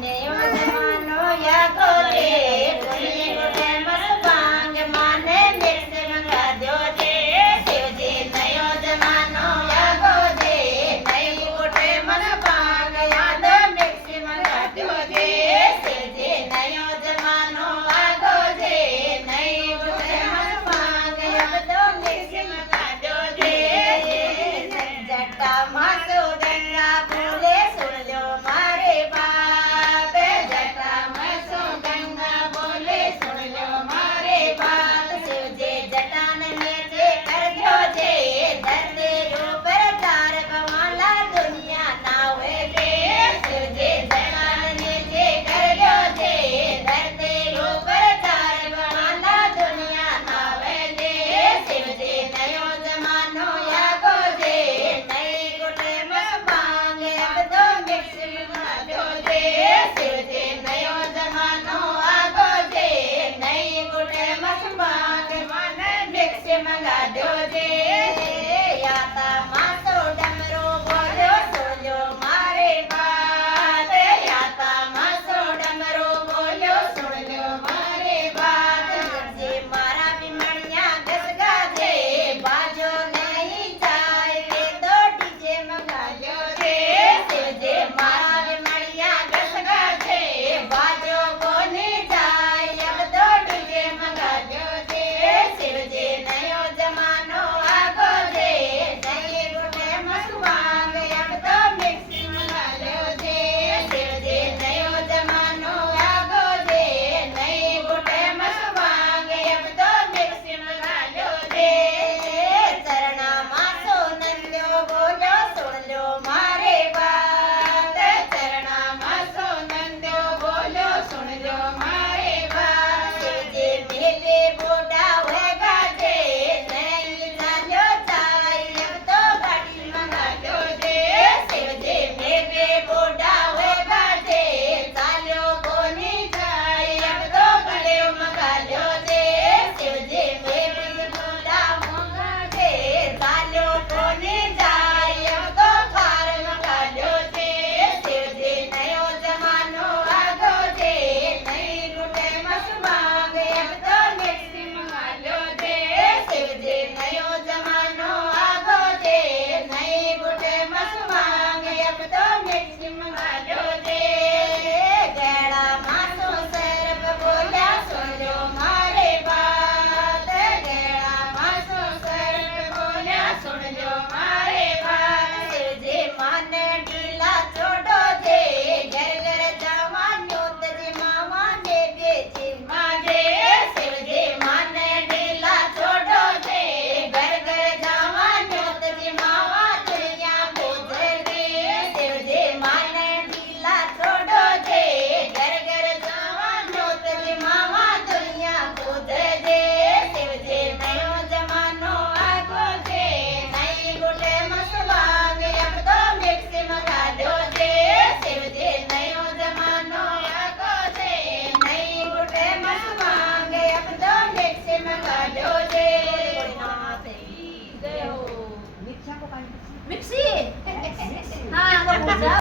નયો જમાનો યાગો રે શિવજી ગોટે મસ ભાંગ માને મિક્સી મંગાદ્યો છે શિવજી નયો જમાનો યાગો રે નઈ ગોટે મન ભાંગ યાદ મિક્સી મંગાદ્યો છે શિવજી નયો જમાનો આગો છે નઈ ગોટે મન ભાંગ યાદ મિક્સી મંગાદ્યો છે જટા માસો ગંગા બોલે સુન લો મારે બાત જટા માસો ગંગા બોલે સુન લો મારે બાત શિવજી જટાન નીચે કરજો છે દર્દ ઉપર તાર કવાલા દુનિયા નાવે છે શિવજી જટાન નીચે કરજો છે દર્દ ઉપર તાર કવાલા દુનિયા નાવે છે શિવજી નયો જમાનો યાગો છે નઈ ગોટે મસ ભાંગ અબધો મિક્સ મંગાદ્યો છે શિવજી નયો જમાનો આગો છે નઈ ગોટે મસ ભાંગ મને મિક્સ મંગાદ્યો છે યાતા માસો ડમરો બોલ્યો સોલ્યો મારે વાત યાતા માસો ડમરો બોલ્યો સોલ્યો મારે વાત જે મારા બીમણિયા ગસગા છે બાજો નહીં જાય રે તો ડીજે મંગાવ્યો છે શિવજી મારા બીમણિયા ગસગા છે બાજો કોની જાય અબ તો ડીજે મંગાવ્યો છે શિવજી નયો જમાનો આગો છે નઈ ગોટે મસ ભાંગ અબ તો મિક્સી મંગાવ્યો છે શિવજી નયો જમાનો આગો છે નઈ ગોટે મસ ભાંગ અબ તો મિક્સી મંગાવ્યો છે ચરણા માસો નંદ્યો બોલ્યો સુન લો મારે વાત ચરણા માસો નંદ્યો બોલ્યો સુન લો મારે વાત શિવજી મેલે બોડા વેગા છે નહીં ચાલ્યો જાય અબ તો ગાડી મંગાવ્યો છે શિવજી મેલે બોડા વેગા છે ચાલ્યો કોની જાય અબ તો ગળે મંગાવ્યો છે શિવજી મેલે બોડા મોંઘા છે ચાલ્યો કોની જાય અબ તો કાર મંગાવ્યો છે શિવજી નયો જમાનો આગો છે નઈ ગોટે મસ ભાંગ અબ તો મિક્સી મંગાવ્યો છે શિવજી નયો જમાનો આગો છે નઈ ગોટે મસ ભાંગ અબ તો મિક્સી મંગાવ્યો છે ગેડા માસો સરપ બોલ્યા સુન લો મારે વાત ગેડા માસો સરપ બોલ્યા સુન લો મારે વાત શિવજી માને ઢીલા છોડો છે ઘર ઘર જવાનો તજી મામા ને બેચી માજે શિવજી માને ઢીલા છોડો છે ઘર ઘર જવાનો તજી મામા દુનિયા પૂજે રે શિવજી માને ઢીલા છોડો છે ઘર ઘર જવાનો તજી મામા દુનિયા પૂજે રે શિવજી નયો જમાનો આગો છે નઈ ગોટે મસ ભાંગ અબ તો મિક્સી મંગાવ્યો છે શિવજી નયો જમાનો આગો છે નઈ ગોટે મસ ભાંગ અબ તો મિક્સી મંગાવ્યો છે મિક્સી હા